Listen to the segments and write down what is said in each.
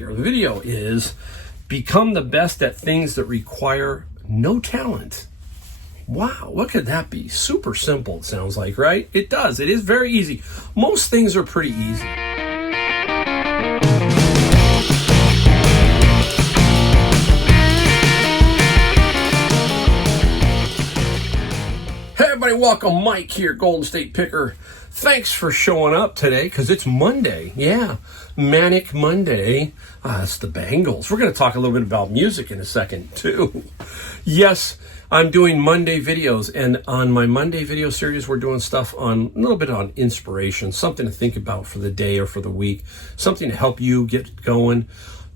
here. The video is become the best at things that require no talent. Wow, what could that be? Super simple, it sounds like, right? It does. It is very easy. Most things are pretty easy. Hey everybody, welcome. Mike here, Golden State Picker. Thanks for showing up today because it's Monday. Yeah, Manic Monday. It's the Bangles. We're going to talk a little bit about music in a second too. Yes, I'm doing Monday videos, and on my Monday video series, we're doing stuff on a little bit on inspiration, something to think about for the day or for the week, something to help you get going.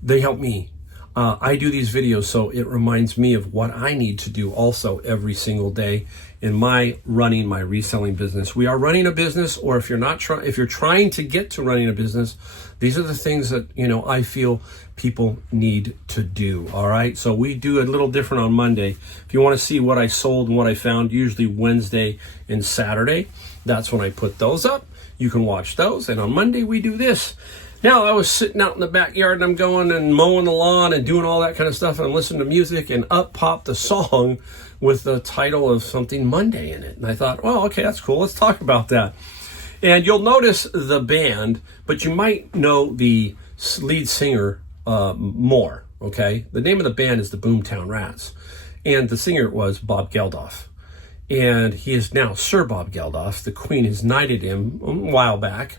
They help me. I do these videos so it reminds me of what I need to do also every single day in my running my reselling business. We are running a business, or if you're trying to get to running a business, these are the things that, I feel people need to do. All right. So we do a little different on Monday. If you want to see what I sold and what I found, usually Wednesday and Saturday, that's when I put those up. You can watch those. And on Monday we do this. Now, I was sitting out in the backyard and I'm going and mowing the lawn and doing all that kind of stuff, and I'm listening to music, and up popped a song with the title of something Monday in it. And I thought, well, okay, that's cool. Let's talk about that. And you'll notice the band, but you might know the lead singer more, okay? The name of the band is the Boomtown Rats, and the singer was Bob Geldof. And he is now Sir Bob Geldof. The Queen has knighted him a while back.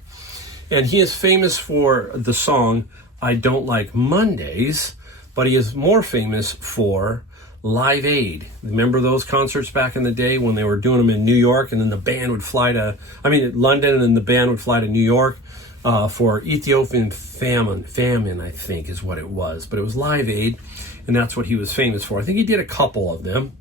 And he is famous for the song, I Don't Like Mondays, but he is more famous for Live Aid. Remember those concerts back in the day when they were doing them in New York, and then the band would fly to, London, and then the band would fly to New York for Ethiopian famine, I think is what it was. But it was Live Aid, and that's what he was famous for. I think he did a couple of them.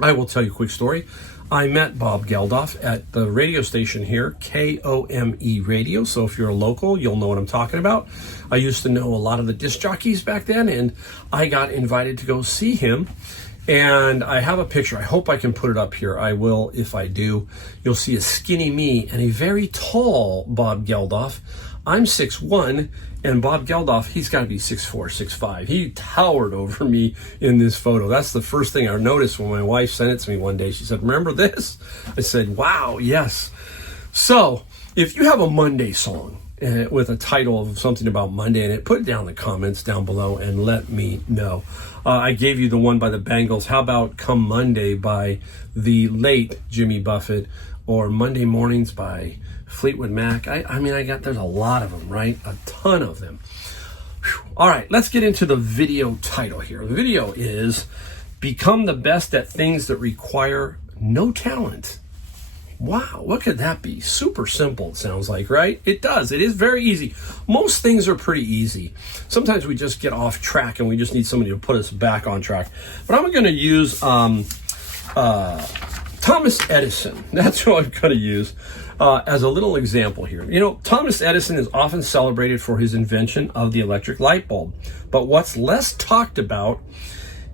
I will tell you a quick story. I met Bob Geldof at the radio station here, KOME Radio. So if you're a local, you'll know what I'm talking about. I used to know a lot of the disc jockeys back then, and I got invited to go see him. And I have a picture. I hope I can put it up here. I will if I do. You'll see a skinny me and a very tall Bob Geldof. I'm 6'1", and Bob Geldof, he's got to be 6'4", 6'5". He towered over me in this photo. That's the first thing I noticed when my wife sent it to me one day. She said, "Remember this?" I said, "Wow, yes." So if you have a Monday song with a title of something about Monday in it, put it down in the comments down below and let me know. I gave you the one by the Bangles. How about Come Monday by the late Jimmy Buffett, or Monday Mornings by Fleetwood Mac. There's a lot of them, right? A ton of them. Whew. All right, let's get into the video title here. The video is Become the Best at Things That Require No Talent. Wow, what could that be? Super simple, it sounds like, right? It does. It is very easy. Most things are pretty easy. Sometimes we just get off track and we just need somebody to put us back on track. But I'm going to use Thomas Edison. That's what I'm going to use as a little example here. Thomas Edison is often celebrated for his invention of the electric light bulb. But what's less talked about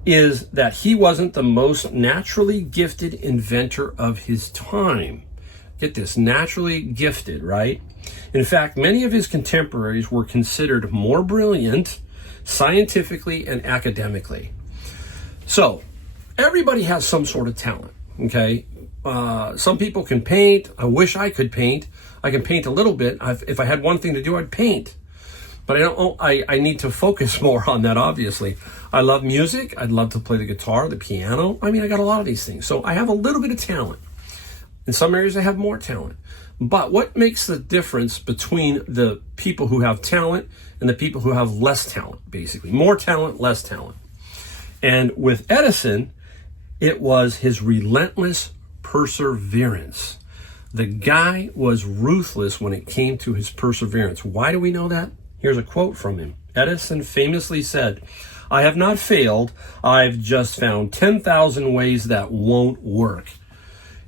is that he wasn't the most naturally gifted inventor of his time. Get this, naturally gifted, right? In fact, many of his contemporaries were considered more brilliant scientifically and academically. So, everybody has some sort of talent. Okay, some people can paint. I wish I could paint. I can paint a little bit. If I had one thing to do, I'd paint. But I don't. I need to focus more on that, obviously. I love music. I'd love to play the guitar, the piano. I got a lot of these things. So I have a little bit of talent. In some areas, I have more talent. But what makes the difference between the people who have talent and the people who have less talent, basically? More talent, less talent. And with Edison, it was his relentless perseverance. The guy was ruthless when it came to his perseverance. Why do we know that? Here's a quote from him. Edison famously said, "I have not failed. I've just found 10,000 ways that won't work."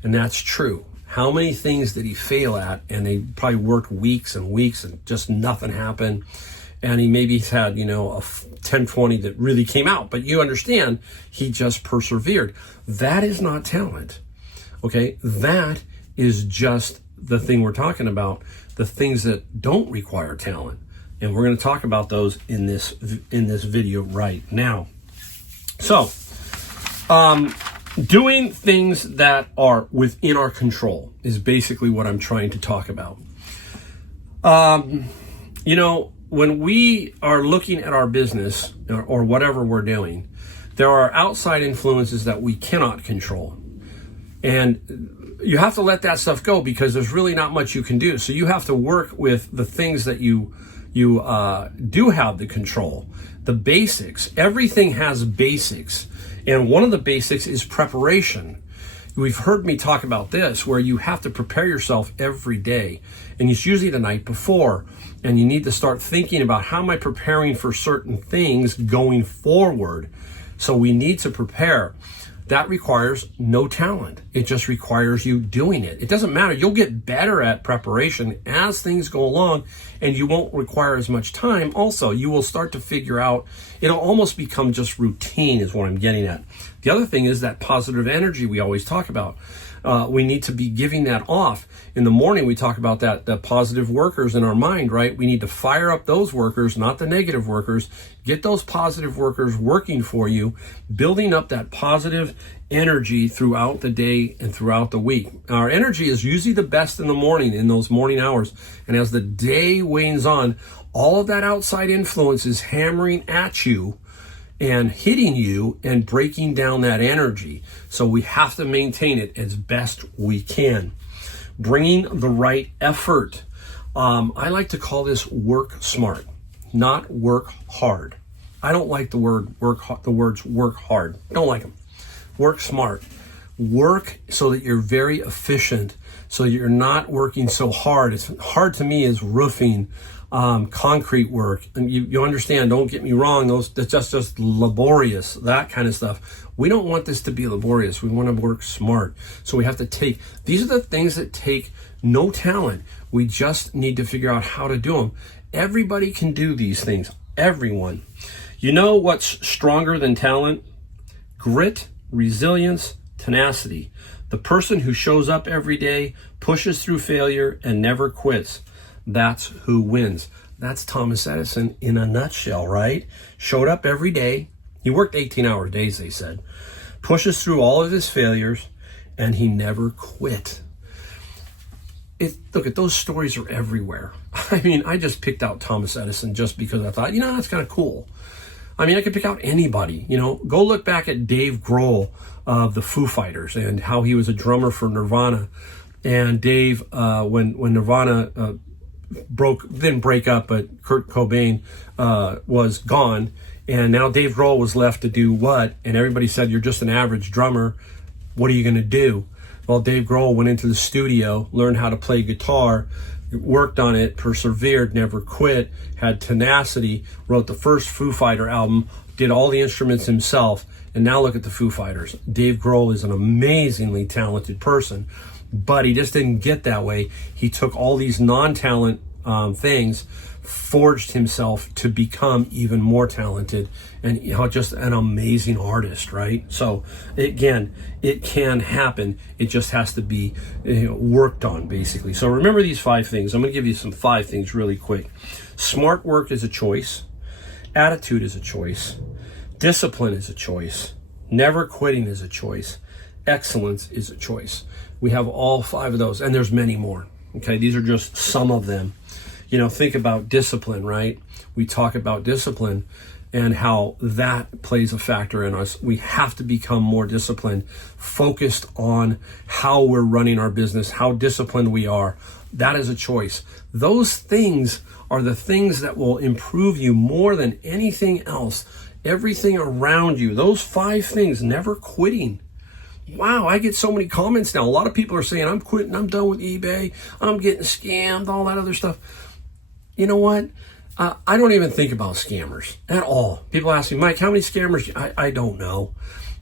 And that's true. How many things did he fail at? And they probably worked weeks and weeks and just nothing happened. And he maybe had, a 10, 20 that really came out. But you understand, he just persevered. That is not talent. Okay? That is just the thing we're talking about. The things that don't require talent. And we're going to talk about those in this video right now. So, doing things that are within our control is basically what I'm trying to talk about. You know, when we are looking at our business or whatever we're doing, there are outside influences that we cannot control. And you have to let that stuff go because there's really not much you can do. So you have to work with the things that you do have the control. The basics. Everything has basics. And one of the basics is preparation. We've heard me talk about this, where you have to prepare yourself every day. And it's usually the night before. And you need to start thinking about, how am I preparing for certain things going forward? So we need to prepare. That requires no talent. It just requires you doing it. It doesn't matter. You'll get better at preparation as things go along, and you won't require as much time. Also, you will start to figure out, it'll almost become just routine is what I'm getting at. The other thing is that positive energy we always talk about. We need to be giving that off. In the morning, we talk about the positive workers in our mind, right? We need to fire up those workers, not the negative workers. Get those positive workers working for you, building up that positive energy throughout the day and throughout the week. Our energy is usually the best in the morning, in those morning hours. And as the day wanes on, all of that outside influence is hammering at you and hitting you and breaking down that energy. So we have to maintain it as best we can. Bringing the right effort. I like to call this work smart, not work hard. I don't like the words work hard. Don't like them. Work smart. Work so that you're very efficient, so you're not working so hard. It's hard to me is roofing, concrete work. And you understand, don't get me wrong, that's just laborious, that kind of stuff. We don't want this to be laborious. We want to work smart. So we have to these are the things that take no talent. We just need to figure out how to do them. Everybody can do these things. Everyone. You know what's stronger than talent? Grit, resilience, tenacity. The person who shows up every day, pushes through failure, and never quits. That's who wins. That's Thomas Edison in a nutshell, right? Showed up every day. He worked 18-hour days, they said. Pushes through all of his failures, and he never quit. Look at those stories are everywhere. I mean, I just picked out Thomas Edison just because I thought, that's kind of cool. I mean, I could pick out anybody, Go look back at Dave Grohl of the Foo Fighters and how he was a drummer for Nirvana. And Dave, when Nirvana didn't break up, but Kurt Cobain was gone. And now Dave Grohl was left to do what? And everybody said, you're just an average drummer. What are you going to do? Well, Dave Grohl went into the studio, learned how to play guitar, worked on it, persevered, never quit, had tenacity, wrote the first Foo Fighter album, did all the instruments himself, and now look at the Foo Fighters. Dave Grohl is an amazingly talented person, but he just didn't get that way. He took all these non-talent things, forged himself to become even more talented, and just an amazing artist, right? So again, it can happen. It just has to be worked on, basically. So remember these 5 things. I'm going to give you some 5 things really quick. Smart work is a choice. Attitude is a choice. Discipline is a choice. Never quitting is a choice. Excellence is a choice. We have all 5 of those, and there's many more. Okay, these are just some of them. Think about discipline, right? We talk about discipline and how that plays a factor in us. We have to become more disciplined, focused on how we're running our business, how disciplined we are. That is a choice. Those things are the things that will improve you more than anything else. Everything around you, those 5 things, never quitting. Wow, I get so many comments now. A lot of people are saying, I'm quitting, I'm done with eBay, I'm getting scammed, all that other stuff. You know what? I don't even think about scammers at all. People ask me, Mike, how many scammers? I don't know.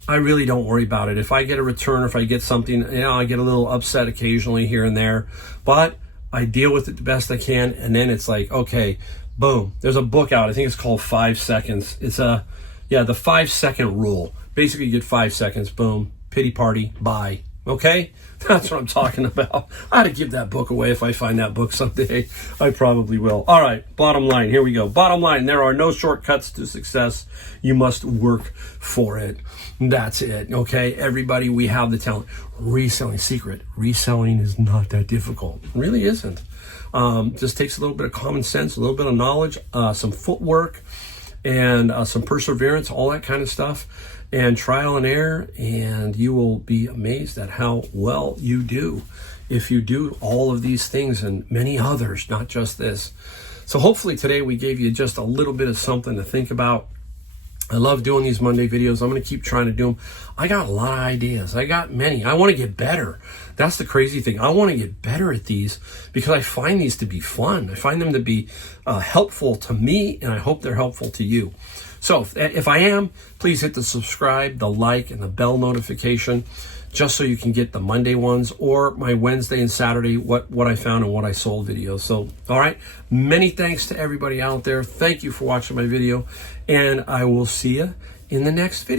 I really don't worry about it. If I get a return, if I get something, I get a little upset occasionally here and there, but I deal with it the best I can. And then it's like, okay, boom. There's a book out. I think it's called 5 Seconds. It's the 5 second rule. Basically, you get 5 seconds, boom, pity party, bye. Okay? That's what I'm talking about. I ought to give that book away if I find that book someday. I probably will. All right, bottom line. Here we go. Bottom line, there are no shortcuts to success. You must work for it. That's it. Okay? Everybody, we have the talent. Reselling secret. Reselling is not that difficult. It really isn't. Just takes a little bit of common sense, a little bit of knowledge, some footwork, and some perseverance, all that kind of stuff, and trial and error, and you will be amazed at how well you do if you do all of these things and many others, not just this. So hopefully today we gave you just a little bit of something to think about. I love doing these Monday videos. I'm going to keep trying to do them. I got a lot of ideas. I got many. I want to get better. That's the crazy thing. I want to get better at these because I find these to be fun. I find them to be helpful to me, and I hope they're helpful to you. So if I am, please hit the subscribe, the like, and the bell notification, just so you can get the Monday ones or my Wednesday and Saturday, what I found and what I sold videos. So, all right, many thanks to everybody out there. Thank you for watching my video, and I will see you in the next video.